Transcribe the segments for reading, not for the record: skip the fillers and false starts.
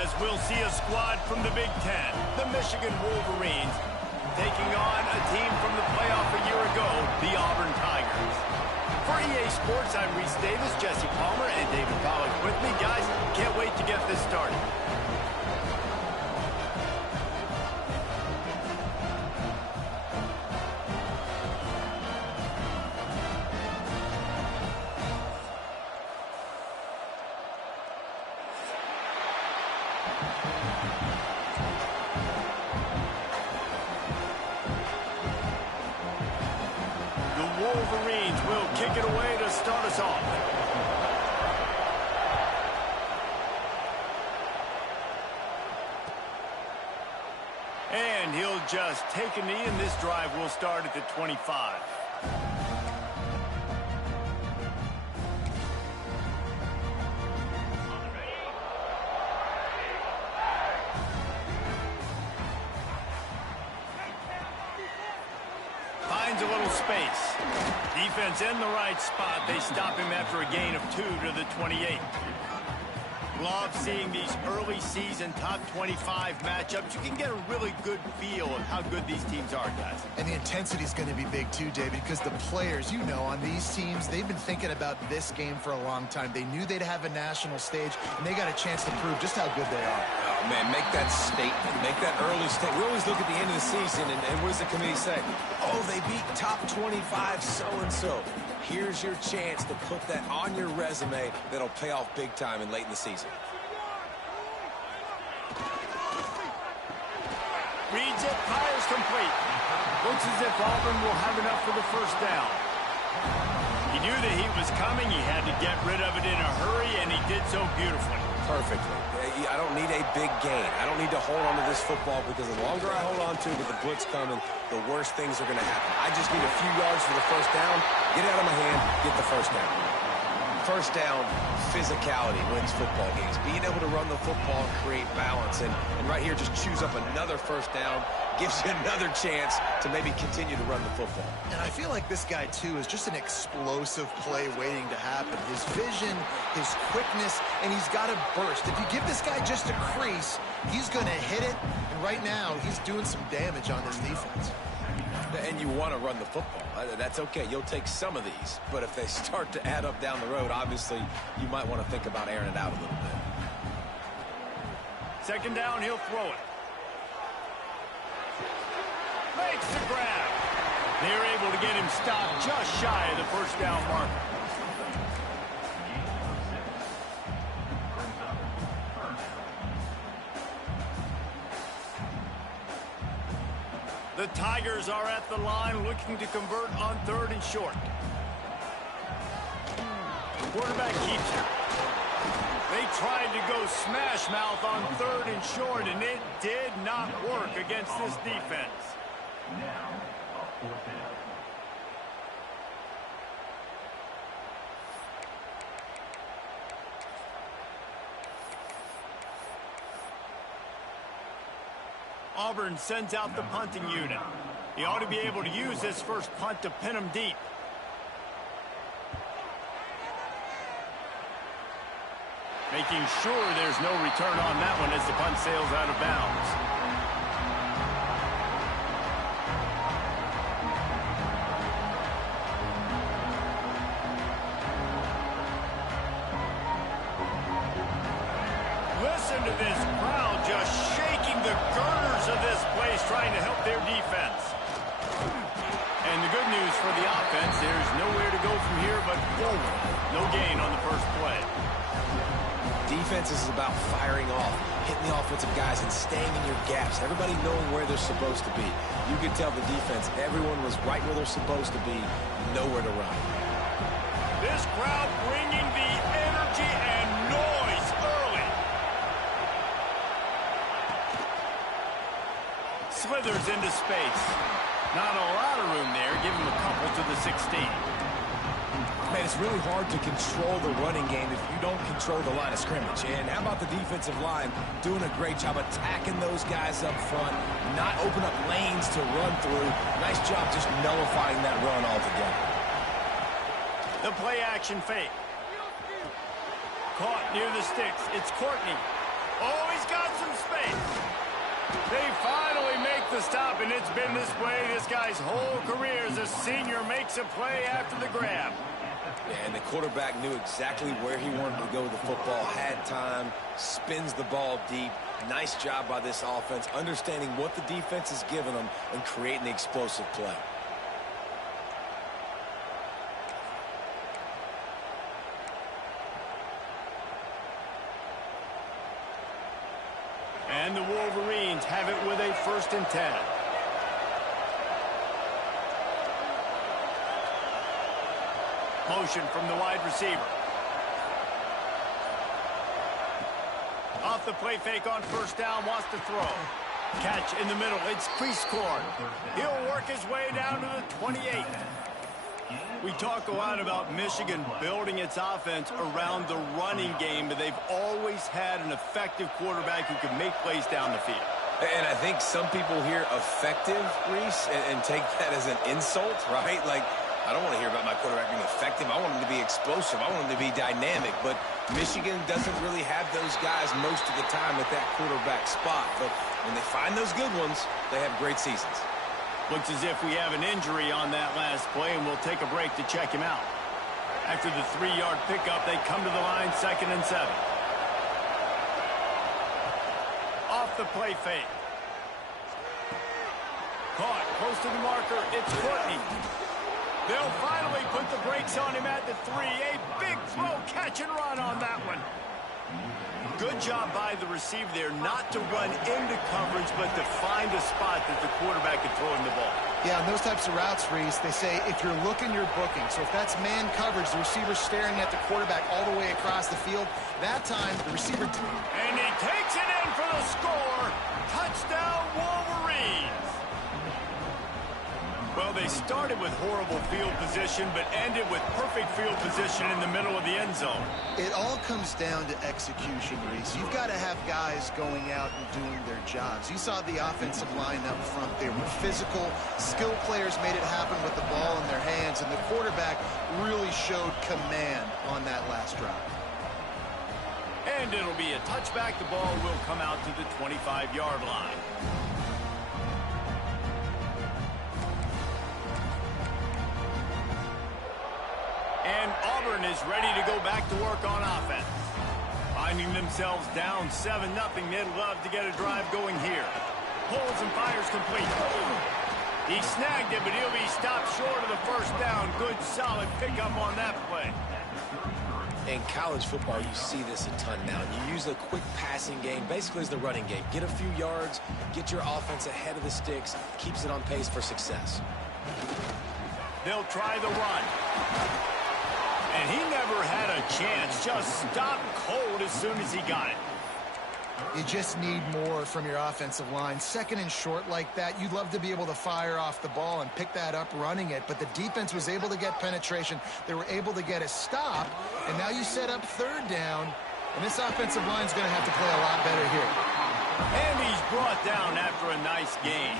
as we'll see a squad from the Big Ten, the Michigan Wolverines, taking on a team from the playoff a year ago, the Auburn Tigers. For EA Sports, I'm Reese Davis, Jesse Palmer, and David Pollack with me. Guys, can't wait to get this started. Wolverines will kick it away to start us off. And he'll just take a knee, and this drive will start at the 25. Finds a little space. Defense in the right spot. They stop him after a gain of 2 to the 28. Love seeing these early season top 25 matchups. You can get a really good feel of how good these teams are, guys. And the intensity is going to be big too, David, because the players, you know, on these teams, they've been thinking about this game for a long time. They knew they'd have a national stage, and they got a chance to prove just how good they are. Oh, man, make that statement. Make that early statement. We always look at the end of the season, and what does the committee say? Oh, they beat top 25 so-and-so. Here's your chance to put that on your resume that'll pay off big time and late in the season. Reads it, fires complete. Looks as if Auburn will have enough for the first down. He knew the heat was coming. He had to get rid of it in a hurry, and he did so beautifully. Perfectly. I don't need a big gain. I don't need to hold on to this football because the longer I hold on to it with the blitz coming, the worse things are going to happen. I just need a few yards for the first down, get it out of my hand, get the first down. First down, physicality wins football games. Being able to run the football and create balance. And right here, just choose up another first down, gives you another chance to maybe continue to run the football. And I feel like this guy, too, is just an explosive play waiting to happen. His vision, his quickness, and he's got a burst. If you give this guy just a crease, he's going to hit it. And right now, he's doing some damage on this defense. And you want to run the football. That's okay. You'll take some of these. But if they start to add up down the road, obviously, you might want to think about airing it out a little bit. Second down, he'll throw it. Makes the grab. They're able to get him stopped just shy of the first down marker. The Tigers are at the line looking to convert on 3rd and short. Quarterback keeps it. They tried to go smash mouth on 3rd and short, and it did not work against this defense. Auburn sends out the punting unit. He ought to be able to use this first punt to pin him deep. Making sure there's no return on that one as the punt sails out of bounds. Listen to this crowd just shaking the girders of this place, trying to help their defense. And the good news for the offense, there's nowhere to go from here but forward. No gain on the first play. Defense is about firing off, hitting the offensive guys and staying in your gaps. Everybody knowing where they're supposed to be. You could tell the defense, everyone was right where they're supposed to be, nowhere to run. This crowd bringing the energy and noise early. Slithers into space. Not a lot of room there. Give him a couple to the 16. Man, it's really hard to control the running game if you don't control the line of scrimmage. And how about the defensive line doing a great job attacking those guys up front, not open up lanes to run through. Nice job just nullifying that run altogether. The play action fake. Caught near the sticks. It's Courtney. Oh, he's got They finally make the stop, and it's been this way this guy's whole career as a senior makes a play after the grab. Yeah, and the quarterback knew exactly where he wanted to go with the football, had time, spins the ball deep. Nice job by this offense, understanding what the defense is giving them and creating the explosive play. And the Wolverines have it with a 1st and 10. Motion from the wide receiver. Off the play fake on 1st down, wants to throw. Catch in the middle, it's crease corn. He'll work his way down to the 28. We talk a lot about Michigan building its offense around the running game, but they've always had an effective quarterback who can make plays down the field. And I think some people hear effective, Reese, and take that as an insult, right? Like, I don't want to hear about my quarterback being effective. I want him to be explosive. I want him to be dynamic. But Michigan doesn't really have those guys most of the time at that quarterback spot. But when they find those good ones, they have great seasons. Looks as if we have an injury on that last play, and we'll take a break to check him out. After the 3-yard pickup, they come to the line, 2nd and 7. Off the play fake. Caught close to the marker. It's Courtney. They'll finally put the brakes on him at the 3. A big throw, catch and run on that one. Good job by the receiver there not to run into coverage, but to find a spot that the quarterback could throw him the ball. Yeah, and those types of routes, Reese, they say if you're looking, you're booking. So if that's man coverage, the receiver's staring at the quarterback all the way across the field, that time the receiver... And he takes it in for the score. Touchdown, Wolverines. Well, they started with horrible field position, but ended with perfect field position in the middle of the end zone. It all comes down to execution, Reese. You've got to have guys going out and doing their jobs. You saw the offensive line up front. They were physical. Skilled players made it happen with the ball in their hands, and the quarterback really showed command on that last drive. And it'll be a touchback. The ball will come out to the 25-yard line. And Auburn is ready to go back to work on offense. Finding themselves down 7-0, they'd love to get a drive going here. Pulls and fires complete. He snagged it, but he'll be stopped short of the 1st down. Good, solid pickup on that play. In college football, you see this a ton now. You use a quick passing game, basically as the running game. Get a few yards, get your offense ahead of the sticks, keeps it on pace for success. They'll try the run. And he never had a chance. Just stopped cold as soon as he got it. You just need more from your offensive line. 2nd and short like that, you'd love to be able to fire off the ball and pick that up running it. But the defense was able to get penetration. They were able to get a stop. And now you set up 3rd down. And this offensive line is going to have to play a lot better here. And he's brought down after a nice gain.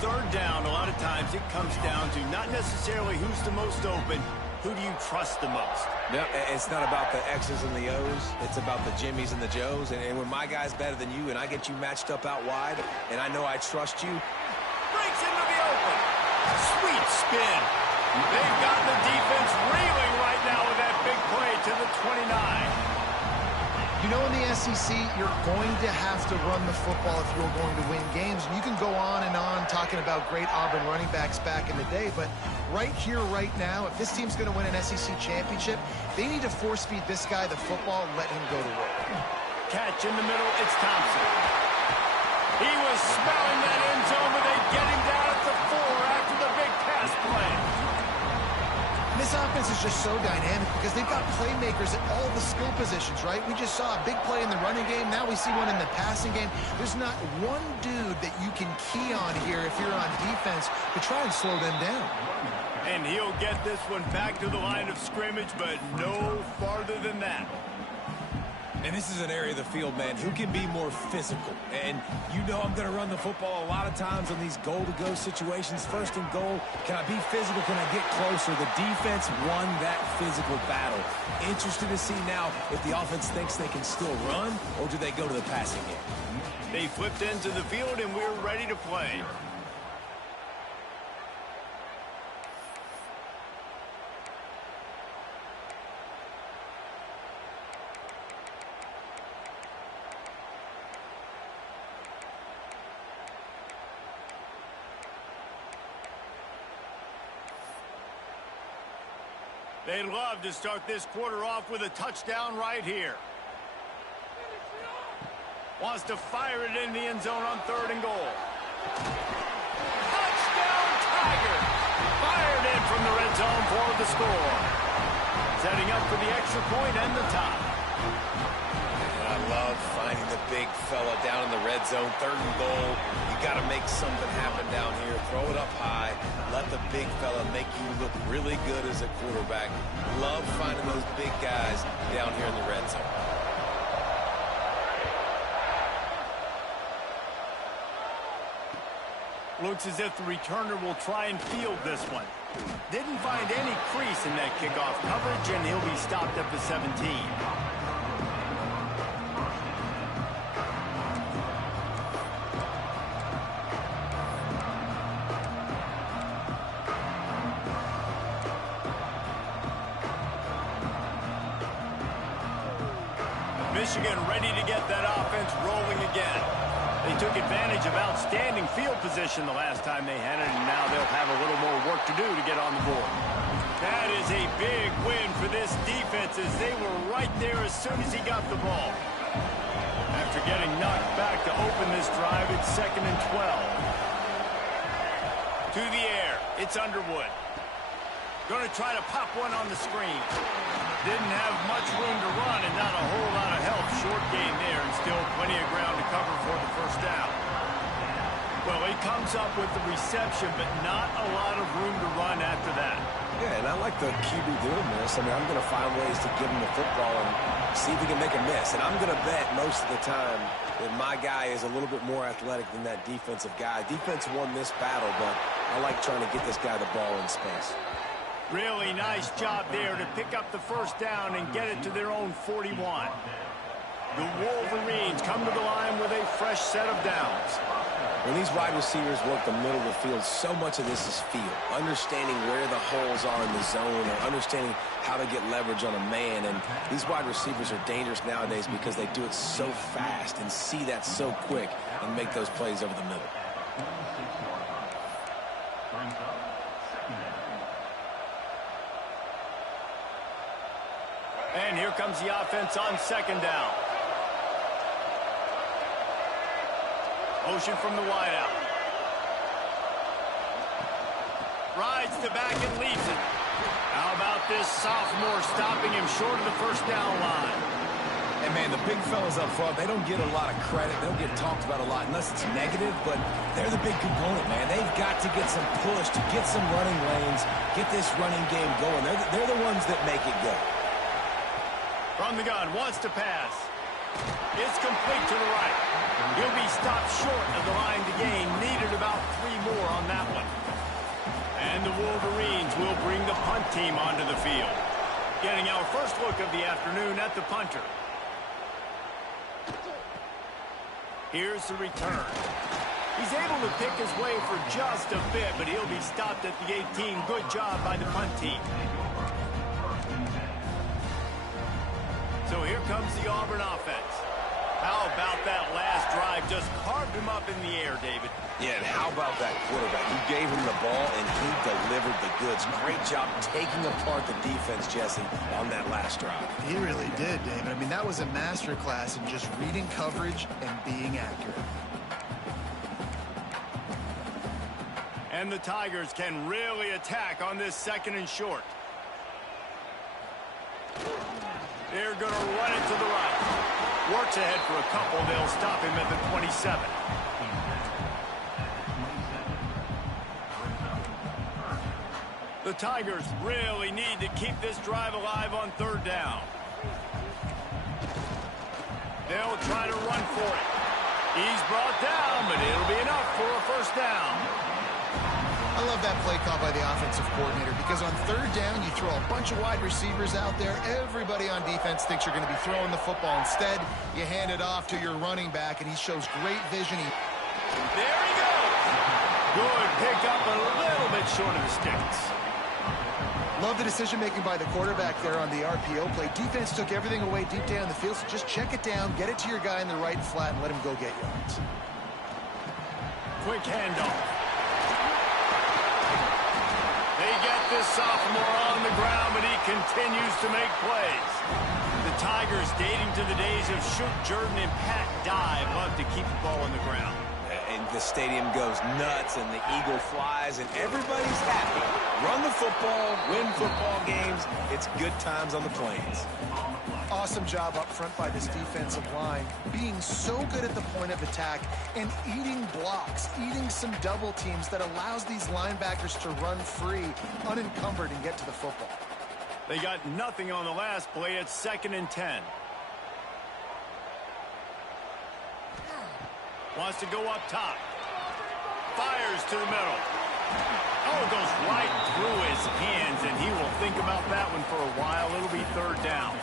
3rd down, a lot of times it comes down to not necessarily who's the most open. Who do you trust the most? Yep, it's not about the X's and the O's. It's about the Jimmies and the Joes. And when my guy's better than you and I get you matched up out wide and I know I trust you. Breaks into the open. Sweet spin. They've got the defense reeling right now with that big play to the 29. You know, in the SEC, you're going to have to run the football if you're going to win games. And you can go on and on talking about great Auburn running backs back in the day, but right here, right now, if this team's going to win an SEC championship, they need to force-feed this guy the football and let him go to work. Catch in the middle, it's Thompson. He was smelling that end zone, but they get him down at the 4 after the big pass play. This offense is just so dynamic because they've got playmakers at all the skill positions, right? We just saw a big play in the running game. Now we see one in the passing game. There's not one dude that you can key on here if you're on defense to try and slow them down. And he'll get this one back to the line of scrimmage, but no farther than that. And this is an area of the field, man, who can be more physical. And you know I'm going to run the football a lot of times on these goal-to-go situations. First and goal, can I be physical? Can I get closer? The defense won that physical battle. Interested to see now if the offense thinks they can still run, or do they go to the passing game? They flipped into the field, and we're ready to play. They'd love to start this quarter off with a touchdown right here. Wants to fire it in the end zone on 3rd and goal. Touchdown, Tigers! Fired in from the red zone for the score. Setting up for the extra point and the tie. And I love finding the big fella down in the red zone. 3rd and goal. You got to make something happen down here. Throw it up high. Let the big fella make you look really good as a quarterback. Love finding those big guys down here in the red zone. Looks as if the returner will try and field this one. Didn't find any crease in that kickoff coverage, and he'll be stopped at the 17. Michigan ready to get that offense rolling again. They took advantage of outstanding field position the last time they had it, and now they'll have a little more work to do to get on the board. That is a big win for this defense, as they were right there as soon as he got the ball. After getting knocked back to open this drive, it's 2nd and 12. To the air, it's Underwood. Going to try to pop one on the screen. Didn't have much room to run and not a whole lot of help. Short gain there, and still plenty of ground to cover for the first down. Well, he comes up with the reception, but not a lot of room to run after that. Yeah, and I like the QB doing this. I mean, I'm going to find ways to give him the football and see if he can make a miss. And I'm going to bet most of the time that my guy is a little bit more athletic than that defensive guy. Defense won this battle, but I like trying to get this guy the ball in space. Really nice job there to pick up the first down and get it to their own 41. The Wolverines come to the line with a fresh set of downs. When these wide receivers work the middle of the field, so much of this is feel. Understanding where the holes are in the zone, or understanding how to get leverage on a man. And these wide receivers are dangerous nowadays because they do it so fast and see that so quick and make those plays over the middle. And here comes the offense on 2nd down. Motion from the wideout. Rides the back and leaves it. How about this sophomore stopping him short of the first down line? And, man, the big fellas up front, they don't get a lot of credit. They don't get talked about a lot unless it's negative, but they're the big component, man. They've got to get some push, to get some running lanes, get this running game going. They're the ones that make it go. From the gun, wants to pass. It's complete to the right. He'll be stopped short of the line to gain. Needed about 3 more on that one. And the Wolverines will bring the punt team onto the field. Getting our first look of the afternoon at the punter. Here's the return. He's able to pick his way for just a bit, but he'll be stopped at the 18. Good job by the punt team. So here comes the Auburn offense. How about that last drive? Just carved him up in the air, David. Yeah, and how about that quarterback? You gave him the ball, and he delivered the goods. Great job taking apart the defense, Jesse, on that last drive. He really did, David. I mean, that was a masterclass in just reading coverage and being accurate. And the Tigers can really attack on this 2nd and short. They're going to run it to the right. Works ahead for a couple. They'll stop him at the 27. The Tigers really need to keep this drive alive on 3rd down. They'll try to run for it. He's brought down, but it'll be enough for a first down. I love that play call by the offensive coordinator because on third down, you throw a bunch of wide receivers out there. Everybody on defense thinks you're going to be throwing the football. Instead, you hand it off to your running back, and he shows great vision. There he goes. Good pickup, a little bit short of the sticks. Love the decision-making by the quarterback there on the RPO play. Defense took everything away deep down the field, so just check it down, get it to your guy in the right flat, and let him go get yards. Quick handoff. They get this sophomore on the ground, but he continues to make plays. The Tigers, dating to the days of Shook Jordan and Pat Dye, love to keep the ball on the ground. And the stadium goes nuts, and the eagle flies, and everybody's happy. Run the football, win football games. It's good times on the Plains. Awesome job up front by this defensive line, being so good at the point of attack and eating blocks, eating some double teams that allows these linebackers to run free, unencumbered, and get to the football. They got nothing on the last play. It's 2nd and 10. Wants to go up top. Fires to the middle. Oh, it goes right through his hands, and he will think about that one for a while. It'll be 3rd down.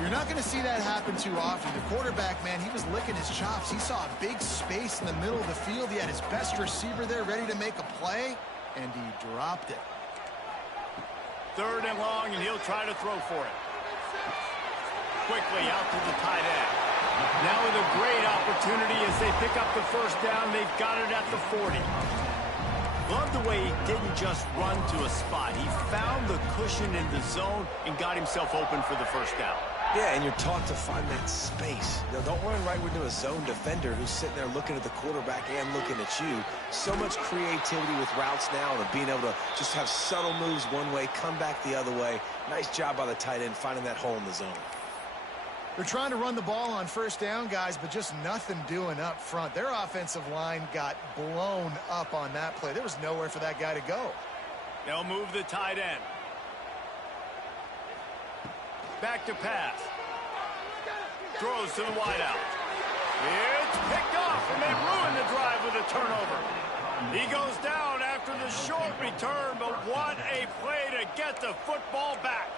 You're not going to see that happen too often. The quarterback, man, he was licking his chops. He saw a big space in the middle of the field. He had his best receiver there ready to make a play, and he dropped it. 3rd and long, and he'll try to throw for it. Quickly out to the tight end. Now with a great opportunity as they pick up the first down. They've got it at the 40. Love the way he didn't just run to a spot. He found the cushion in the zone and got himself open for the first down. Yeah, and you're taught to find that space. Now, don't run right into a zone defender who's sitting there looking at the quarterback and looking at you. So much creativity with routes now and being able to just have subtle moves one way, come back the other way. Nice job by the tight end finding that hole in the zone. They're trying to run the ball on first down, guys, but just nothing doing up front. Their offensive line got blown up on that play. There was nowhere for that guy to go. They'll move the tight end. Back to pass. Throws to the wideout. It's picked off, and they ruin the drive with a turnover. He goes down after the short return, but what a play to get the football back.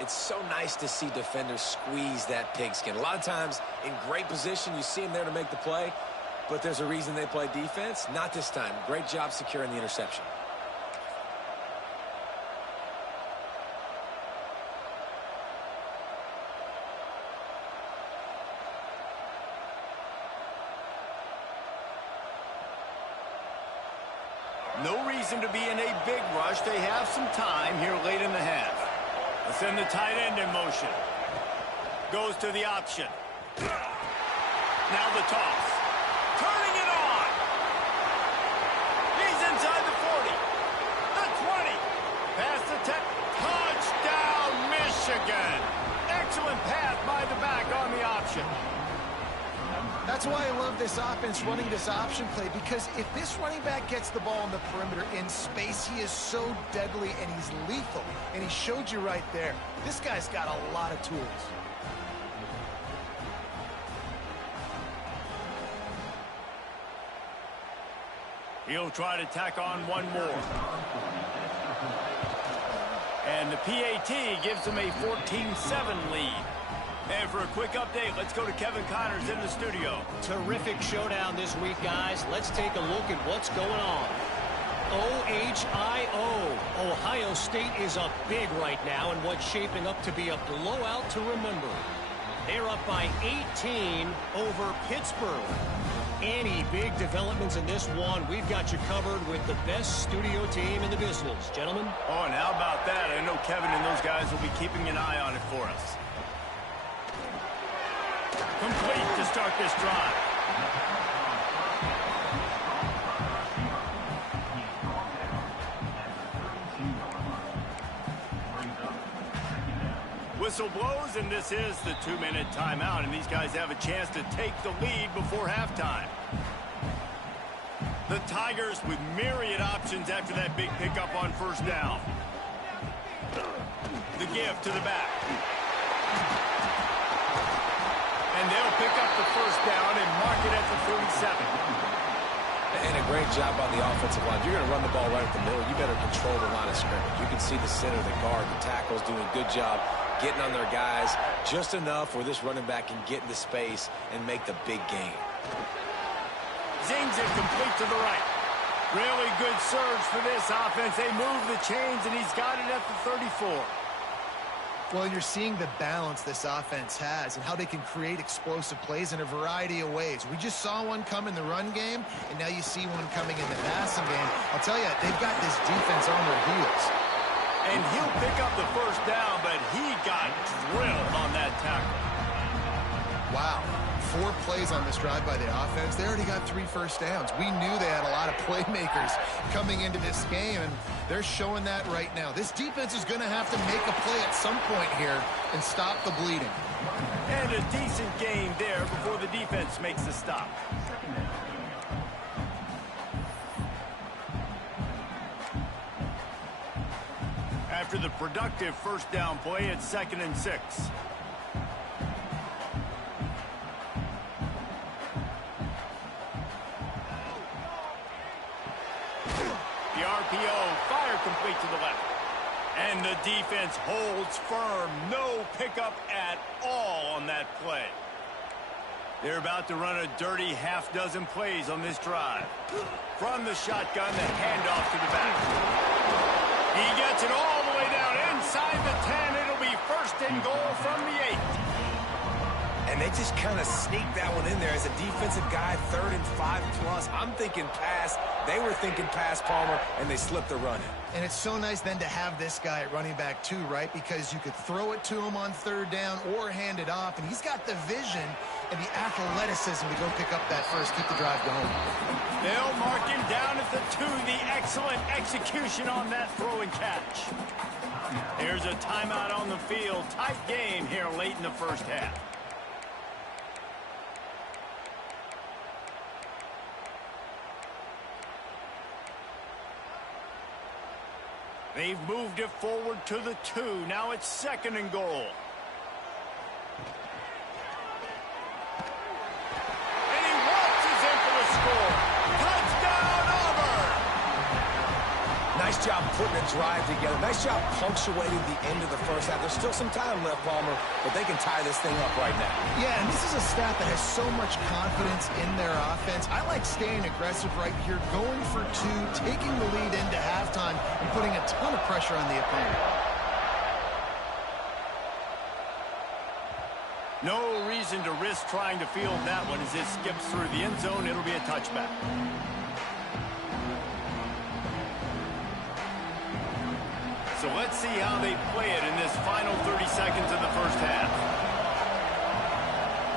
It's so nice to see defenders squeeze that pigskin. A lot of times, in great position, you see them there to make the play, but there's a reason they play defense. Not this time. Great job securing the interception. No reason to be in a big rush. They have some time here late in the half. Let's send the tight end in motion. Goes to the option. Now the toss. Turning it on. He's inside the 40. The 20. Past the 10. Touchdown, Michigan. Excellent pass by the back on the option. That's why I love this offense running this option play, because if this running back gets the ball on the perimeter in space, he is so deadly and he's lethal. And he showed you right there. This guy's got a lot of tools. He'll try to tack on one more. And the PAT gives him a 14-7 lead. And for a quick update, let's go to Kevin Connors in the studio. Terrific showdown this week, guys. Let's take a look at what's going on. OHIO. Ohio State is up big right now in what's shaping up to be a blowout to remember. They're up by 18 over Pittsburgh. Any big developments in this one, we've got you covered with the best studio team in the business. Gentlemen? Oh, and how about that? I know Kevin and those guys will be keeping an eye on it for us. Complete to start this drive. Whistle blows, and this is the 2-minute timeout, and these guys have a chance to take the lead before halftime. The Tigers with myriad options after that big pickup on first down. The give to the back. pick up the first down and mark it at the 37. And a great job by the offensive line. You're going to run the ball right at the middle. You better control the line of scrimmage. You can see the center, the guard, the tackles doing a good job getting on their guys just enough where this running back can get into space and make the big gain. Zings it complete to the right. Really good surge for this offense. They move the chains, and he's got it at the 34. Well, you're seeing the balance this offense has and how they can create explosive plays in a variety of ways. We just saw one come in the run game, and now you see one coming in the passing game. I'll tell you, they've got this defense on their heels. And he'll pick up the first down, but he got drilled on that tackle. Wow. 4 plays on this drive by the offense. They already got 3 first downs. We knew they had a lot of playmakers coming into this game, and they're showing that right now. This defense is going to have to make a play at some point here and stop the bleeding. And a decent game there before the defense makes the stop. After the productive first down play, it's 2nd and 6. The RPO, fire complete to the left. And the defense holds firm. No pickup at all on that play. They're about to run a dirty half-dozen plays on this drive. From the shotgun, the handoff to the back. He gets it all the way down inside the 10. It'll be 1st and goal from the 8. And they just kind of sneaked that one in there as a defensive guy, 3rd and 5+. I'm thinking pass. They were thinking pass, Palmer, and they slipped the run in. And it's so nice then to have this guy at running back too, right? Because you could throw it to him on 3rd down or hand it off, and he's got the vision and the athleticism to go pick up that first, keep the drive going. They'll mark him down at the 2. The excellent execution on that throw and catch. There's a timeout on the field. Tight game here late in the first half. They've moved it forward to the 2. Now it's 2nd and goal. And he waltzes in for the score. Touchdown, Auburn! Nice job putting a drive together. Nice job punctuating the end of the first half. There's still some time left, Palmer, but they can tie this thing up right now. Yeah, and this is a staff that has so much confidence in their offense. I like staying aggressive right here, going for 2, taking the lead into halftime, and putting a ton of pressure on the opponent. No reason to risk trying to field that one as it skips through the end zone. It'll be a touchback. So let's see how they play it in this final 30 seconds of the first half.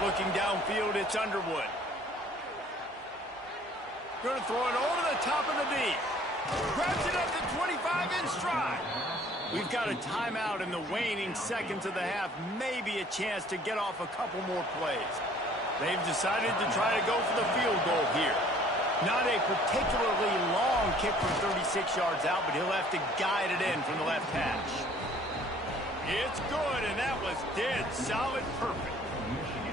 Looking downfield, it's Underwood. Going to throw it over the top of the D. Grabs it at the 25 in stride. We've got a timeout in the waning seconds of the half. Maybe a chance to get off a couple more plays. They've decided to try to go for the field goal here. Not a particularly long kick from 36 yards out, but he'll have to guide it in from the left hash. It's good, and that was dead solid perfect.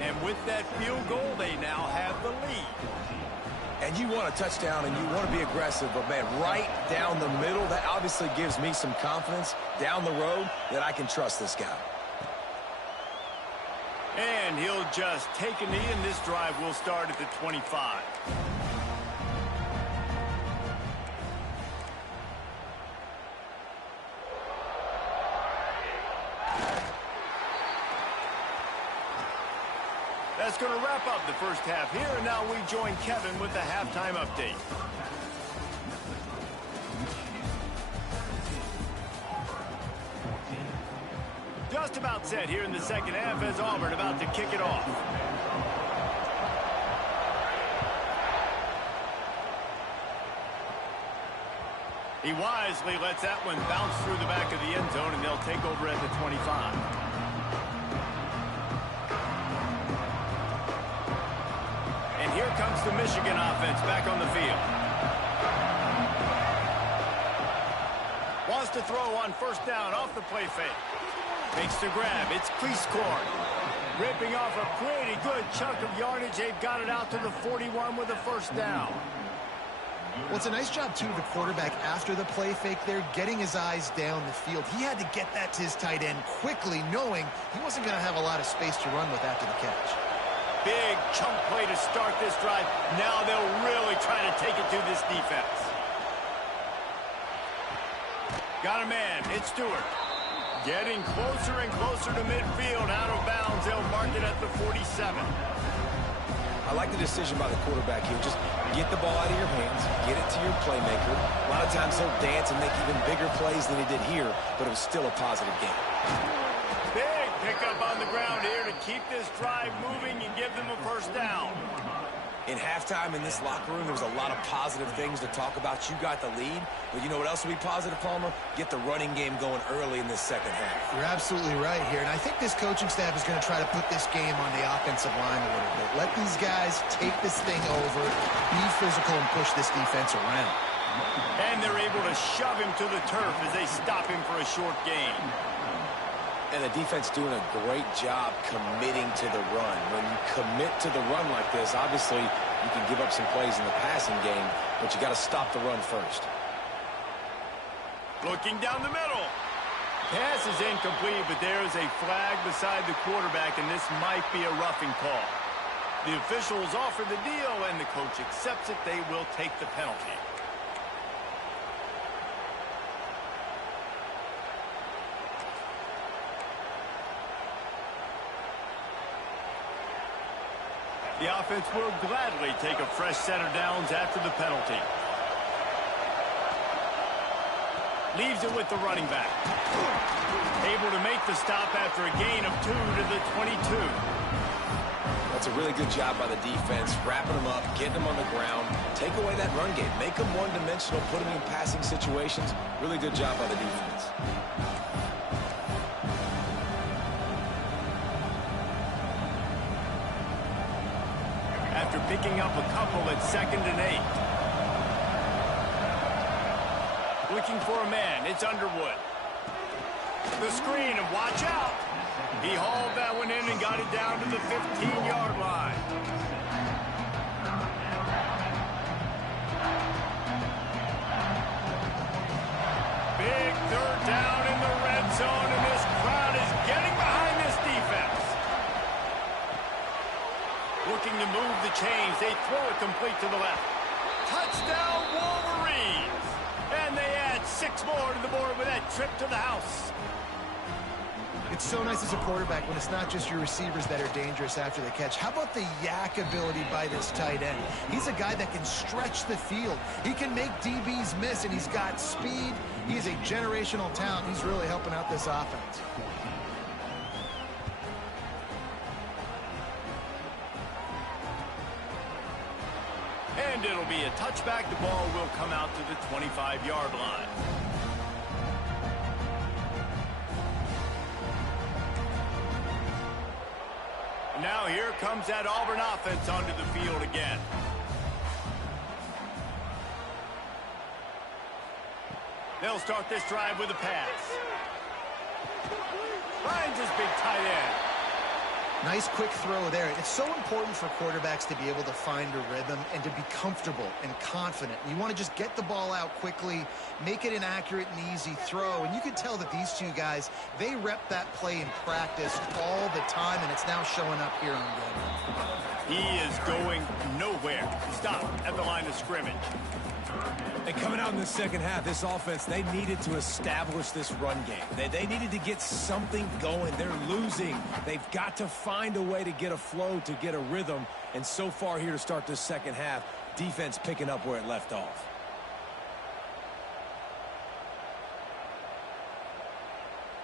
And with that field goal, they now have the lead. And you want a touchdown, and you want to be aggressive, but, man, right down the middle, that obviously gives me some confidence down the road that I can trust this guy. And he'll just take a knee, and this drive will start at the 25. That's going to wrap up the first half here, and now we join Kevin with the halftime update. Just about set here in the second half as Auburn about to kick it off. He wisely lets that one bounce through the back of the end zone, and they'll take over at the 25. Here comes the Michigan offense back on the field. Wants to throw on 1st down off the play fake. Makes the grab. It's Cleese Corn. Ripping off a pretty good chunk of yardage. They've got it out to the 41 with a first down. Well, it's a nice job, too, of the quarterback after the play fake there, getting his eyes down the field. He had to get that to his tight end quickly, knowing he wasn't going to have a lot of space to run with after the catch. Big chunk play to start this drive. Now they'll really try to take it to this defense. Got a man. It's Stewart. Getting closer and closer to midfield. Out of bounds. They'll mark it at the 47. I like the decision by the quarterback here. Just get the ball out of your hands, get it to your playmaker. A lot of times he'll dance and make even bigger plays than he did here, but it was still a positive game. Big pickup on the ground here to keep this drive moving and give them a first down. In halftime in this locker room, there was a lot of positive things to talk about. You got the lead, but you know what else will be positive, Palmer? Get the running game going early in this second half. You're absolutely right here, and I think this coaching staff is going to try to put this game on the offensive line a little bit. Let these guys take this thing over, be physical, and push this defense around. And they're able to shove him to the turf as they stop him for a short gain. And the defense doing a great job committing to the run. When you commit to the run like this, obviously you can give up some plays in the passing game, but you got to stop the run first. Looking down the middle. Pass is incomplete, but there is a flag beside the quarterback, and this might be a roughing call. The officials offer the deal, and the coach accepts it. They will take the penalty. The offense will gladly take a fresh set of downs after the penalty. Leaves it with the running back. Able to make the stop after a gain of 2 to the 22. That's a really good job by the defense, wrapping them up, getting them on the ground, take away that run game, make them one-dimensional, put them in passing situations. Really good job by the defense. After picking up a couple at 2nd and 8. Looking for a man. It's Underwood. The screen, and watch out. He hauled that one in and got it down to the 15-yard line. Big third down in the red zone, and this crowd is getting behind this defense. Looking to move the chains. They throw it complete to the left. Touchdown, Wolverines. And they add 6 more to the board with that trip to the house. It's so nice as a quarterback when it's not just your receivers that are dangerous after the catch. How about the yak ability by this tight end? He's a guy that can stretch the field. He can make DBs miss, and he's got speed. He is a generational talent. He's really helping out this offense. And it'll be a touchback. The ball will come out to the 25-yard line. Now here comes that Auburn offense onto the field again. They'll start this drive with a pass. Finds his big tight end. Nice quick throw there. It's so important for quarterbacks to be able to find a rhythm and to be comfortable and confident. You want to just get the ball out quickly, make it an accurate and easy throw. And you can tell that these two guys, they rep that play in practice all the time, and it's now showing up here on game. He is going nowhere. Stop at the line of scrimmage. And coming out in the second half, this offense, they needed to establish this run game. They needed to get something going. They're losing. They've got to find a way to get a flow, to get a rhythm. And so far here to start this second half, defense picking up where it left off.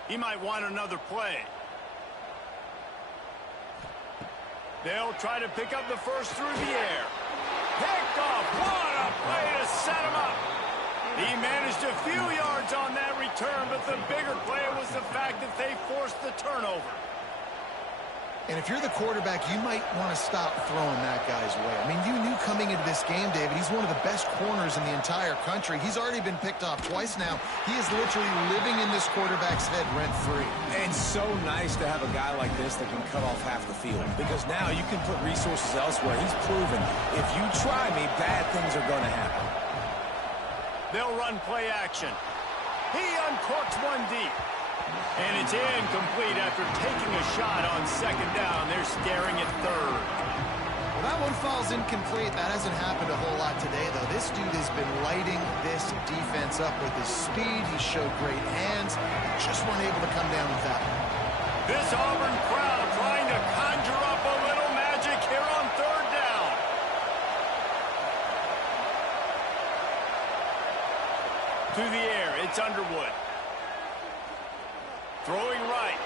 He might want another play. They'll try to pick up the first through the air. Picked off. What a play to set him up. He managed a few yards on that return, but the bigger play was the fact that they forced the turnover. And if you're the quarterback, you might want to stop throwing that guy's way. I mean, you knew coming into this game, David, he's one of the best corners in the entire country. He's already been picked off twice now. He is literally living in this quarterback's head rent-free. And so nice to have a guy like this that can cut off half the field, because now you can put resources elsewhere. He's proven if you try me, bad things are going to happen. They'll run play action. He uncorks one deep. And it's incomplete after taking a shot on second down. They're staring at third. Well, that one falls incomplete. That hasn't happened a whole lot today, though. This dude has been lighting this defense up with his speed. He showed great hands. Just weren't able to come down with that one. This Auburn crowd trying to conjure up a little magic here on third down. To the air, it's Underwood. Throwing right.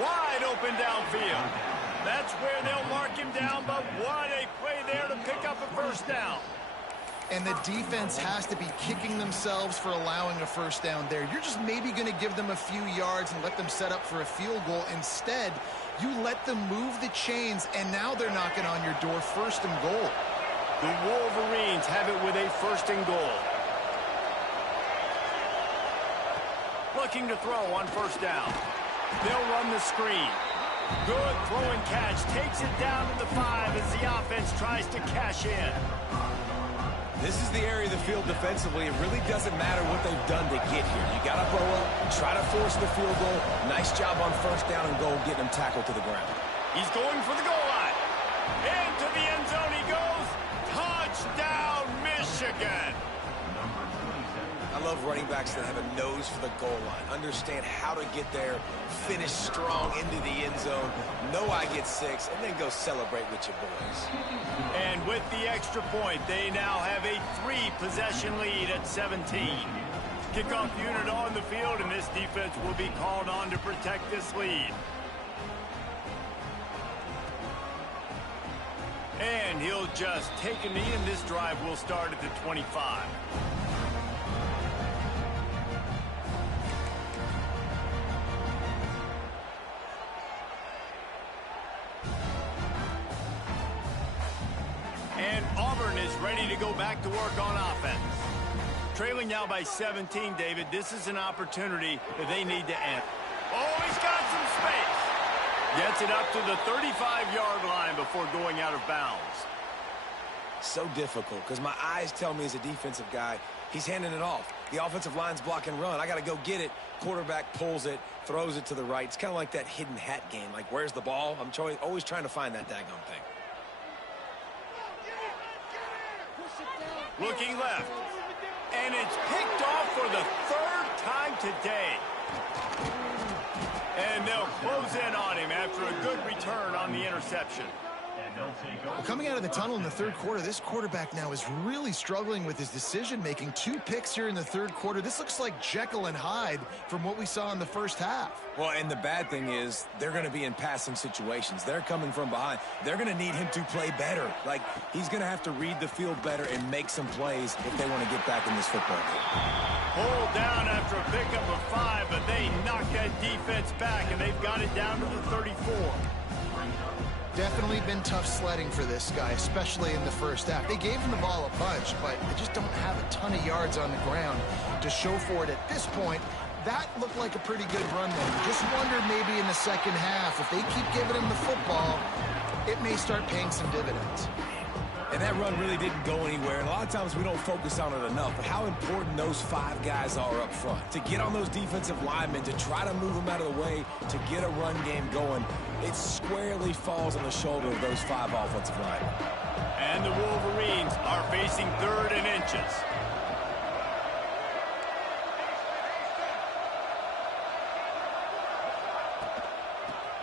Wide open downfield. That's where they'll mark him down, but what a play there to pick up a first down. And the defense has to be kicking themselves for allowing a first down there. You're just maybe going to give them a few yards and let them set up for a field goal. Instead, you let them move the chains, and now they're knocking on your door, first and goal. The Wolverines have it with a first and goal. Looking to throw on first down. They'll run the screen. Good throw and catch. Takes it down to the 5 as the offense tries to cash in. This is the area of the field defensively. It really doesn't matter what they've done to get here. You got to bow up, try to force the field goal. Nice job on first down and goal, getting him tackled to the ground. He's going for the goal line. Into the end zone he goes. Touchdown, Michigan. I love running backs that have a nose for the goal line. Understand how to get there, finish strong into the end zone, know I get 6, and then go celebrate with your boys. And with the extra point, they now have a 3-possession lead at 17. Kickoff unit on the field, and this defense will be called on to protect this lead. And he'll just take a knee, and this drive will start at the 25. And Auburn is ready to go back to work on offense. Trailing now by 17, David. This is an opportunity that they need to end. Oh, he's got some space. Gets it up to the 35-yard line before going out of bounds. So difficult, because my eyes tell me as a defensive guy, he's handing it off. The offensive line's block and run. I got to go get it. Quarterback pulls it, throws it to the right. It's kind of like that hidden hat game. Like, where's the ball? I'm always trying to find that daggone thing. Looking left. And it's picked off for the 3rd time today. And they'll close in on him after a good return on the interception. Well, coming out of the tunnel in the third quarter, this quarterback now is really struggling with his decision-making. 2 picks here in the third quarter. This looks like Jekyll and Hyde from what we saw in the first half. Well, and the bad thing is they're going to be in passing situations. They're coming from behind. They're going to need him to play better. Like, he's going to have to read the field better and make some plays if they want to get back in this football game. Pulled down after a pickup of 5, but they knocked that defense back, and they've got it down to the 34. Definitely been tough sledding for this guy, especially in the first half. They gave him the ball a bunch, but they just don't have a ton of yards on the ground to show for it at this point. That looked like a pretty good run, though. You just wonder maybe in the second half, if they keep giving him the football, it may start paying some dividends. And that run really didn't go anywhere. And a lot of times we don't focus on it enough. But how important those 5 guys are up front. To get on those defensive linemen, to try to move them out of the way, to get a run game going, it squarely falls on the shoulder of those 5 offensive linemen. And the Wolverines are facing 3rd and inches.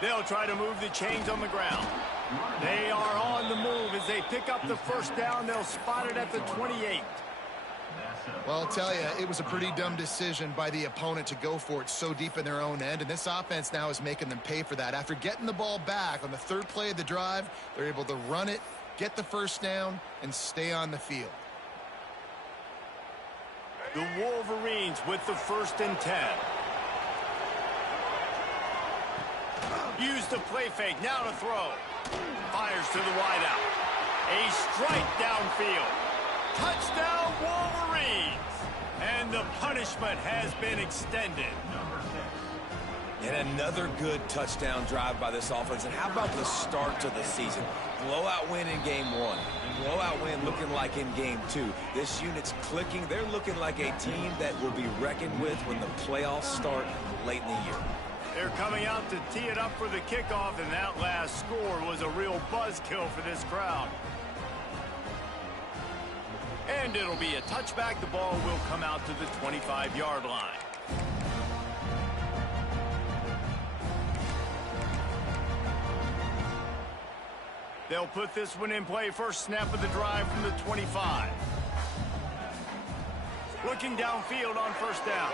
They'll try to move the chains on the ground. They are on the move as they pick up the first down. They'll spot it at the 28. Well, I'll tell you, it was a pretty dumb decision by the opponent to go for it so deep in their own end, and this offense now is making them pay for that. After getting the ball back on the 3rd play of the drive, they're able to run it, get the first down, and stay on the field. The Wolverines with the 1st and 10. Use the play fake. Now to throw. Fires to the wideout. A strike downfield. Touchdown, Wolverines. And the punishment has been extended. And another good touchdown drive by this offense. And how about the start to the season? Blowout win in game 1. Blowout win looking like in game 2. This unit's clicking. They're looking like a team that will be reckoned with when the playoffs start late in the year. They're coming out to tee it up for the kickoff, and that last score was a real buzzkill for this crowd. And it'll be a touchback. The ball will come out to the 25-yard line. They'll put this one in play. First snap of the drive from the 25. Looking downfield on first down.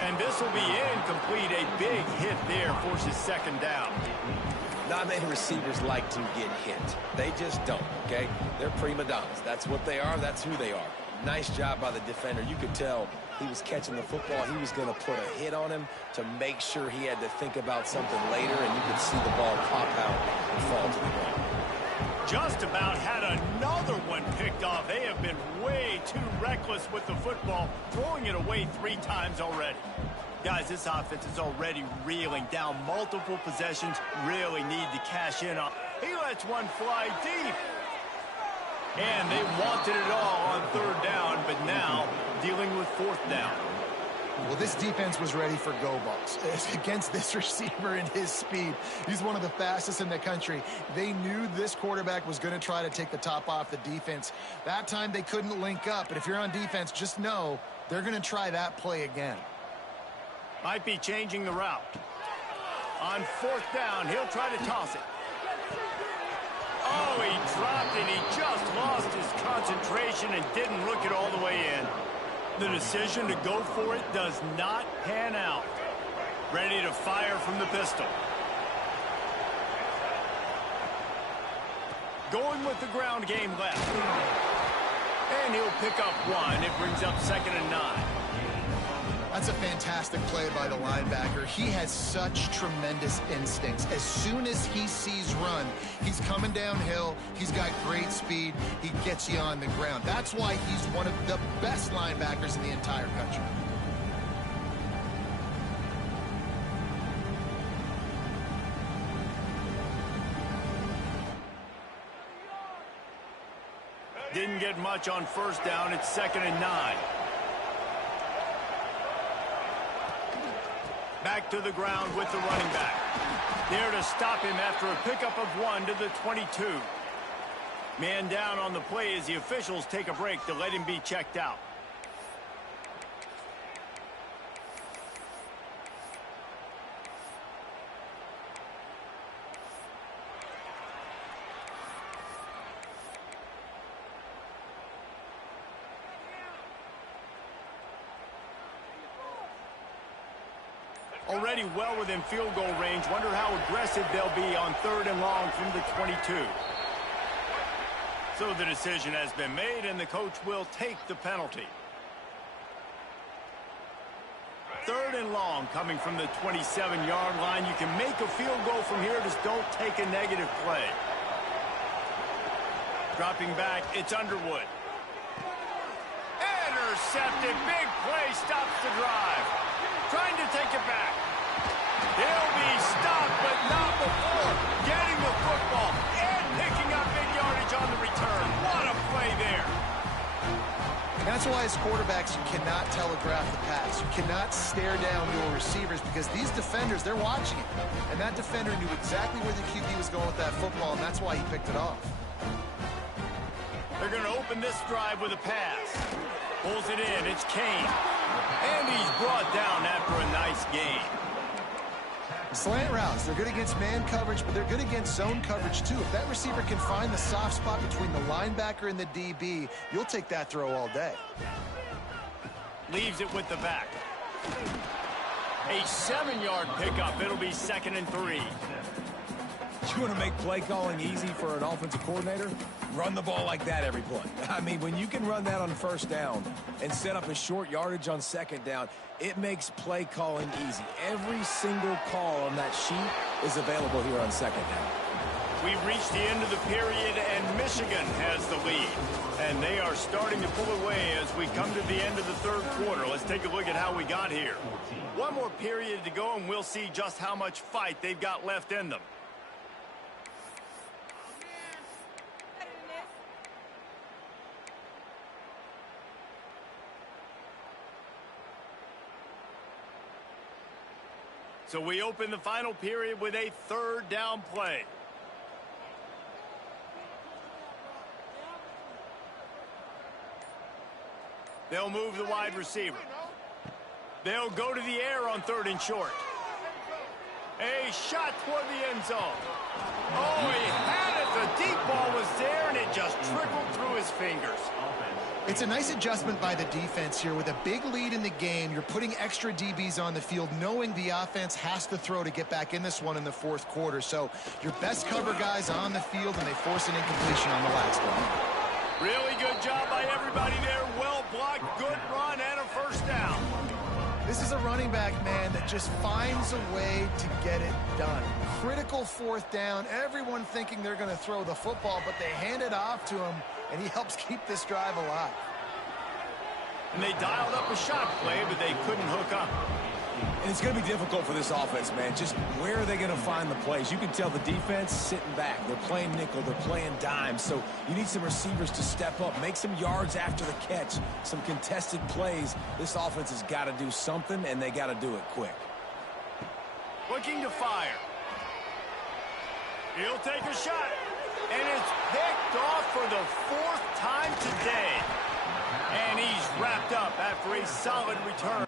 And this will be incomplete. A big hit there forces second down. Not many receivers like to get hit. They just don't, okay? They're prima donnas. That's what they are. That's who they are. Nice job by the defender. You could tell he was catching the football. He was going to put a hit on him to make sure he had to think about something later, and you could see the ball pop out and fall to the ground. Just about had another one picked off. They have been way too reckless with the football, throwing it away 3 times already. Guys, this offense is already reeling down multiple possessions. Really need to cash in on. He lets one fly deep. And they wanted it all on third down, but now dealing with fourth down. Well, this defense was ready for go balls against this receiver and his speed. He's one of the fastest in the country. They knew this quarterback was going to try to take the top off the defense. That time they couldn't link up, but if you're on defense, just know they're going to try that play again. Might be changing the route. On fourth down, he'll try to toss it. Oh, he dropped it. He just lost his concentration and didn't look it all the way in. The decision to go for it does not pan out. Ready to fire from the pistol. Going with the ground game left. And he'll pick up 1. It brings up 2nd and 9. That's a fantastic play by the linebacker. He has such tremendous instincts. As soon as he sees run, he's coming downhill. He's got great speed. He gets you on the ground. That's why he's one of the best linebackers in the entire country. Didn't get much on first down. It's 2nd and 9. Back to the ground with the running back. There to stop him after a pickup of 1 to the 22. Man down on the play as the officials take a break to let him be checked out. Already well within field goal range. Wonder how aggressive they'll be on 3rd and long from the 22. So the decision has been made, and the coach will take the penalty. 3rd and long coming from the 27-yard line. You can make a field goal from here. Just don't take a negative play. Dropping back, it's Underwood. Intercepted. Big play stops the drive. Trying to take it back. He'll be stopped, but not before getting the football and picking up big yardage on the return. What a play there. And that's why as quarterbacks, you cannot telegraph the pass. You cannot stare down your receivers because these defenders, they're watching it. And that defender knew exactly where the QB was going with that football, and that's why he picked it off. They're going to open this drive with a pass. Pulls it in. It's Kane. And he's brought down after a nice gain. Slant routes, they're good against man coverage, but they're good against zone coverage too. If that receiver can find the soft spot between the linebacker and the DB, you'll take that throw all day. Leaves it with the back. A 7-yard pickup. It'll be 2nd and 3. You want to make play calling easy for an offensive coordinator? Run the ball like that every play. I mean, when you can run that on first down and set up a short yardage on second down, it makes play calling easy. Every single call on that sheet is available here on second down. We've reached the end of the period, and Michigan has the lead. And they are starting to pull away as we come to the end of the third quarter. Let's take a look at how we got here. One more period to go, and we'll see just how much fight they've got left in them. So we open the final period with a third down play. They'll move the wide receiver. They'll go to the air on 3rd and short. A shot toward the end zone. Oh, he had it. The deep ball was there, and it just trickled through his fingers. It's a nice adjustment by the defense here. With a big lead in the game, you're putting extra DBs on the field, knowing the offense has to throw to get back in this one in the fourth quarter. So your best cover guys on the field, and they force an incompletion on the last one. Really good job by everybody there. Well blocked, good run, and a first down. This is a running back, man, that just finds a way to get it done. Critical fourth down. Everyone thinking they're going to throw the football, but they hand it off to him, and he helps keep this drive alive. And they dialed up a shot play, but they couldn't hook up. And it's going to be difficult for this offense, man. Just where are they going to find the plays? You can tell the defense sitting back. They're playing nickel. They're playing dime. So you need some receivers to step up, make some yards after the catch, some contested plays. This offense has got to do something, and they got to do it quick. Looking to fire. He'll take a shot. And it's picked off for the 4th time today. And he's wrapped up after a solid return.